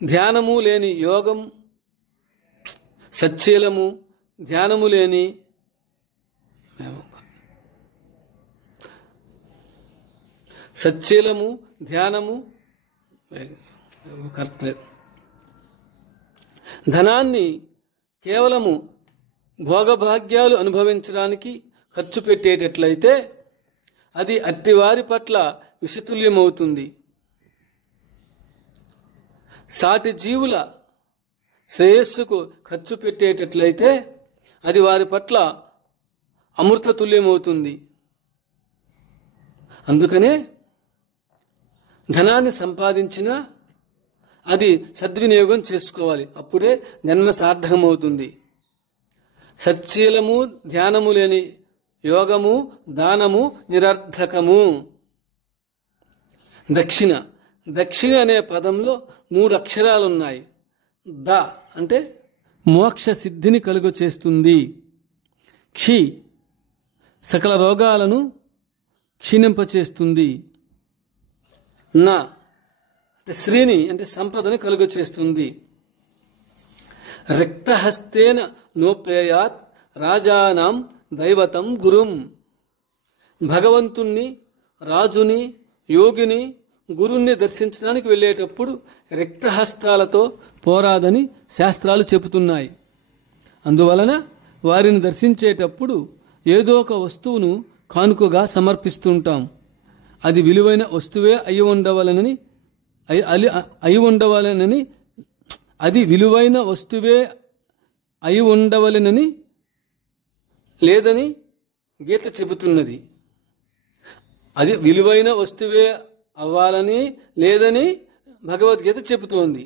ధ్యానము లేని యోగం, సచ్చీలము ధ్యానము లేని సచ్చీలము ధ్యానము కరెక్ట్ లేదు. ధనాన్ని కేవలము భోగభాగ్యాలు అనుభవించడానికి ఖర్చు పెట్టేటట్లయితే అది అట్టివారి పట్ల విషతుల్యమవుతుంది. సాటి జీవుల శ్రేయస్సుకు ఖర్చు పెట్టేటట్లయితే అది వారి పట్ల అమృతతుల్యమవుతుంది. అందుకనే ధనాన్ని సంపాదించినా అది సద్వినియోగం చేసుకోవాలి, అప్పుడే జన్మ సార్థకమవుతుంది. సచ్చీలము ధ్యానము లేని యోగము దానము నిరర్థకము. దక్షిణ దక్షిణ అనే పదంలో 3 అక్షరాలున్నాయి. ద అంటే మోక్ష సిద్ధిని కలుగ చేస్తుంది. క్షి సకల రోగాలను క్షీణింపచేస్తుంది. నా అంటే శ్రీని అంటే సంపదను కలుగ చేస్తుంది. రక్తహస్తేన నోపేయాత్ రాజానాం దైవతం గురుం. భగవంతుణ్ణి, రాజుని, యోగిని, గురుణ్ణి దర్శించడానికి వెళ్ళేటప్పుడు రిక్తహస్తాలతో పోరాదని శాస్త్రాలు చెబుతున్నాయి. అందువలన వారిని దర్శించేటప్పుడు ఏదో ఒక వస్తువును కానుకగా సమర్పిస్తుంటాం. అది విలువైన వస్తువే అయి ఉండవలెనని అది విలువైన వస్తువే అయి ఉండవలెనని లేదని గీత చెబుతున్నది. అది విలువైన వస్తువే అవ్వాలని లేదని భగవద్గీత చెబుతోంది.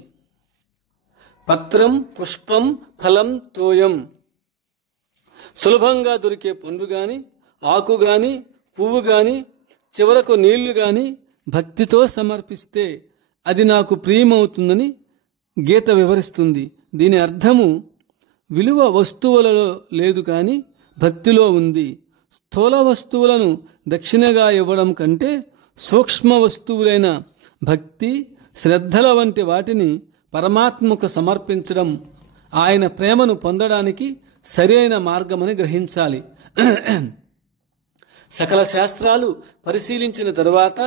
పత్రం పుష్పం ఫలం తోయం. సులభంగా దొరికే పండు గాని, ఆకు గాని, పువ్వు గాని, చివరకు నీళ్లు గాని భక్తితో సమర్పిస్తే అది నాకు ప్రియమవుతుందని గీత వివరిస్తుంది. దీని అర్థము విలువ వస్తువులలో లేదు కానీ భక్తిలో ఉంది. స్థూల వస్తువులను దక్షిణగా ఇవ్వడం కంటే సూక్ష్మ వస్తువులైన భక్తి, శ్రద్ధల వంటి వాటిని పరమాత్మకు సమర్పించడం ఆయన ప్రేమను పొందడానికి సరైన మార్గమని గ్రహించాలి. సకల శాస్త్రాలు పరిశీలించిన తరువాత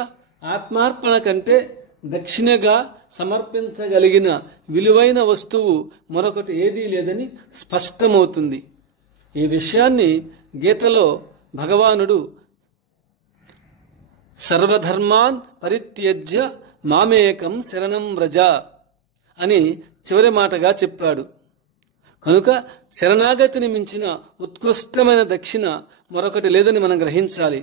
ఆత్మార్పణ కంటే దక్షిణగా సమర్పించగలిగిన విలువైన వస్తువు మరొకటి ఏదీ లేదని స్పష్టమవుతుంది. ఈ విషయాన్ని గీతలో భగవానుడు సర్వధర్మాన్ పరిత్యజ్య మామేకం శరణం వ్రజ అని చివరి మాటగా చెప్పాడు. కనుక శరణాగతిని మించిన ఉత్కృష్టమైన దక్షిణ మరొకటి లేదని మనం గ్రహించాలి.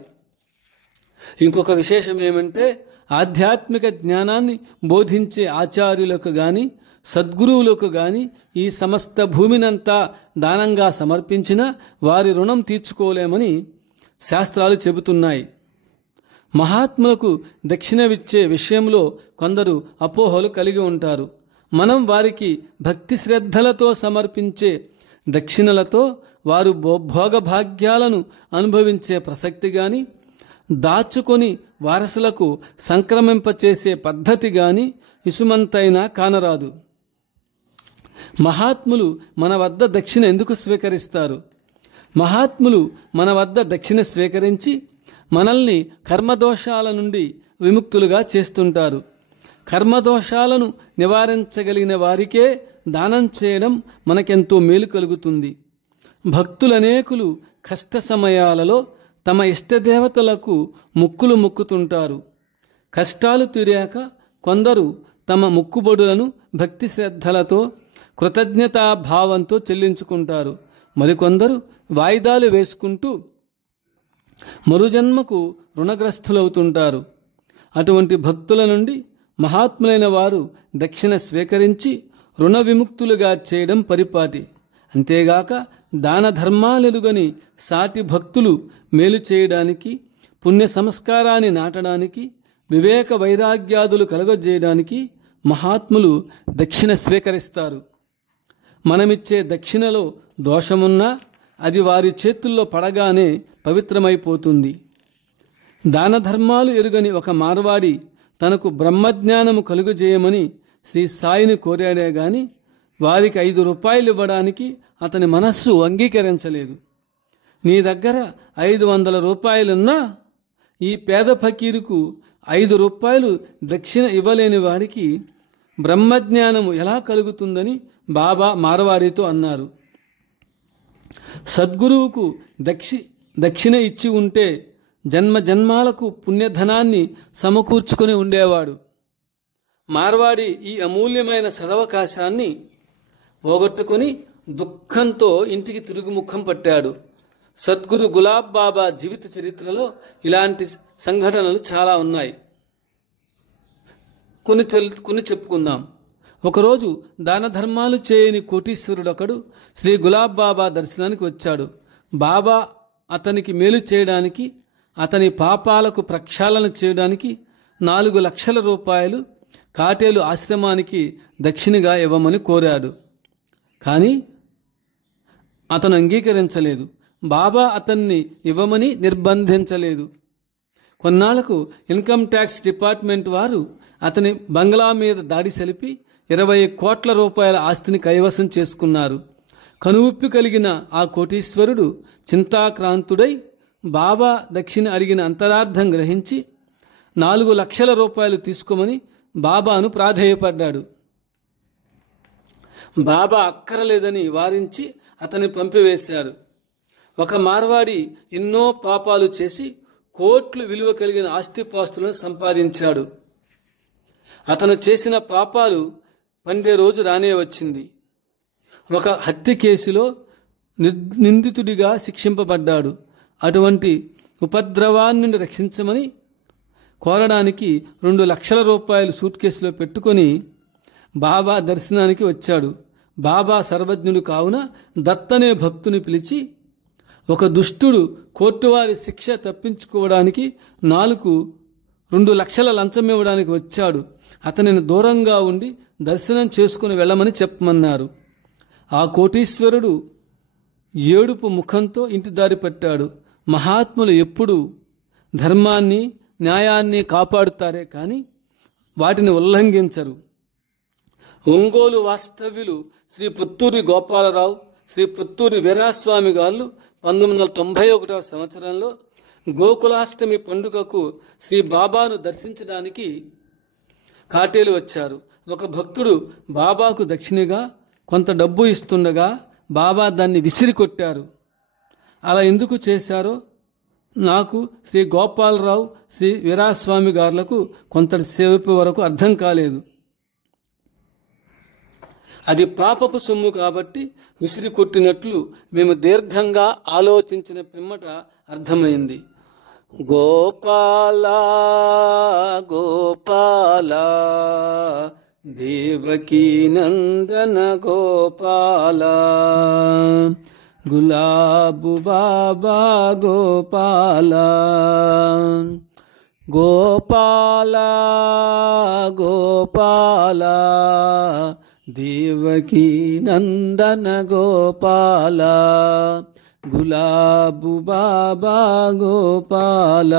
ఇంకొక విశేషం ఏమంటే ఆధ్యాత్మిక జ్ఞానాన్ని బోధించే ఆచార్యులకు గాని, సద్గురువులకు గాని ఈ సమస్త భూమినంతా దానంగా సమర్పించినా వారి రుణం తీర్చుకోలేమని శాస్త్రాలు చెబుతున్నాయి. మహాత్ములకు దక్షిణవిచ్చే విషయంలో కొందరు అపోహలు కలిగి ఉంటారు. మనం వారికి భక్తి శ్రద్ధలతో సమర్పించే దక్షిణలతో వారు భోగభాగ్యాలను అనుభవించే ప్రసక్తి గాని, దాచుకొని వారసులకు సంక్రమింపచేసే పద్ధతి గాని ఇసుమంతైనా కానరాదు. మహాత్ములు మన వద్ద దక్షిణ ఎందుకు స్వీకరిస్తారు? మహాత్ములు మన వద్ద దక్షిణ స్వీకరించి మనల్ని కర్మదోషాల నుండి విముక్తులుగా చేస్తుంటారు. కర్మదోషాలను నివారించగలిగిన వారికే దానం చేయడం మనకెంతో మేలు కలుగుతుంది. భక్తులనేకులు కష్ట సమయాలలో తమ ఇష్టదేవతలకు ముక్కులు మొక్కుతుంటారు. కష్టాలు తీరాక కొందరు తమ ముక్కుబడులను భక్తి శ్రద్ధలతో కృతజ్ఞతాభావంతో చెల్లించుకుంటారు. మరికొందరు వాయిదాలు వేసుకుంటూ మరుజన్మకు రుణగ్రస్తులవుతుంటారు. అటువంటి భక్తుల నుండి మహాత్ములైన వారు దక్షిణ స్వీకరించి రుణ విముక్తులుగా చేయడం పరిపాటి. అంతేగాక దాన ధర్మాలెరుగని సాటి భక్తులు మేలు చేయడానికి, పుణ్య సంస్కారాన్ని నాటడానికి, వివేక వైరాగ్యాదులు కలగజేయడానికి మహాత్ములు దక్షిణ స్వీకరిస్తారు. మనమిచ్చే దక్షిణలో దోషమున్నా అది వారి చేతుల్లో పడగానే పవిత్రమైపోతుంది. దాన ధర్మాలు ఎరుగని ఒక మార్వాడి తనకు బ్రహ్మజ్ఞానము కలుగజేయమని శ్రీ సాయిని కోరాడే గాని వారికి 5 రూపాయలు ఇవ్వడానికి అతని మనస్సు అంగీకరించలేదు. నీ దగ్గర 500 రూపాయలున్నా ఈ పేద ఫకీరుకు 5 రూపాయలు దక్షిణ ఇవ్వలేని వాడికి బ్రహ్మజ్ఞానము ఎలా కలుగుతుందని బాబా మార్వాడితో అన్నారు. సద్గురువుకు దక్షిణ ఇచ్చి ఉంటే జన్మ జన్మాలకు పుణ్యధనాన్ని సమకూర్చుకొని ఉండేవాడు. మార్వాడి ఈ అమూల్యమైన సదవకాశాన్ని పోగొట్టుకుని దుఃఖంతో ఇంటికి తిరుగుముఖం పట్టాడు. సద్గురు గులాబ్ బాబా జీవిత చరిత్రలో ఇలాంటి సంఘటనలు చాలా ఉన్నాయి. కొన్ని చెప్పుకుందాం. ఒకరోజు దాన ధర్మాలు చేయని కోటీశ్వరుడొకడు శ్రీ గులాబ్ బాబా దర్శనానికి వచ్చాడు. బాబా అతనికి మేలు చేయడానికి, అతని పాపాలకు ప్రక్షాళన చేయడానికి 4 లక్షల రూపాయలు కాటేలు ఆశ్రమానికి దక్షిణగా ఇవ్వమని కోరాడు. కానీ అతను అంగీకరించలేదు. బాబా అతన్ని ఇవ్వమని నిర్బంధించలేదు. కొన్నాళ్లకు ఇన్కమ్ ట్యాక్స్ డిపార్ట్మెంట్ వారు అతని బంగ్లా మీద దాడి సలిపి 20 కోట్ల రూపాయల ఆస్తిని కైవసం చేసుకున్నారు. కనువిప్పి కలిగిన ఆ కోటీశ్వరుడు చింతాక్రాంతుడై బాబా దక్షిణ అడిగిన అంతరార్థం గ్రహించి 4 లక్షల రూపాయలు తీసుకోమని బాబాను ప్రాధేయపడ్డాడు. బాబా అక్కరలేదని వారించి అతన్ని పంపివేశాడు. ఒక మార్వాడి ఎన్నో పాపాలు చేసి కోట్లు విలువ కలిగిన ఆస్తిపాస్తులను సంపాదించాడు. అతను చేసిన పాపాలు పండే రోజు రానే వచ్చింది. ఒక హత్య కేసులో నిందితుడిగా శిక్షింపబడ్డాడు. అటువంటి ఉపద్రవాన్ని నుండి రక్షించమని కోరడానికి 2 లక్షల రూపాయలు సూట్ కేసులో పెట్టుకొని బాబా దర్శనానికి వచ్చాడు. బాబా సర్వజ్ఞుడు కావున దత్తనే భక్తుని పిలిచి, ఒక దుష్టుడు కోర్టువారి శిక్ష తప్పించుకోవడానికి 2 లక్షల లంచం ఇవ్వడానికి వచ్చాడు, అతనిని దూరంగా ఉండి దర్శనం చేసుకుని వెళ్ళమని చెప్పమన్నారు. ఆ కోటీశ్వరుడు ఏడుపు ముఖంతో ఇంటి దారి పట్టాడు. మహాత్ములు ఎప్పుడూ ధర్మాన్ని న్యాయాన్ని కాపాడుతారే కానీ వాటిని ఉల్లంఘించరు. ఒంగోలు వాస్తవ్యులు శ్రీ పుత్తూరి గోపాలరావు, శ్రీ పుత్తూరి వీరాస్వామి గారు 1991 సంవత్సరంలో గోకులాష్టమి పండుగకు శ్రీ బాబాను దర్శించడానికి కాటేలు వచ్చారు. ఒక భక్తుడు బాబాకు దక్షిణగా కొంత డబ్బు ఇస్తుండగా బాబా దాన్ని విసిరి కొట్టారు. అలా ఎందుకు చేశారో నాకు, శ్రీ గోపాలరావు, శ్రీ వీరాస్వామి గారులకు కొంతసేపు వరకు అర్థం కాలేదు. అది పాపపు సొమ్ము కాబట్టి విసిరి కొట్టినట్లు మేము దీర్ఘంగా ఆలోచించిన పిమ్మట అర్థమైంది. గోపాల గోపాల దేవకీ నందన గోపాల, గులాబు బాబా గోపాల, గోపాల గోపాల దేవకీ నందన గోపాల, గులాబు బాబా గోపాల.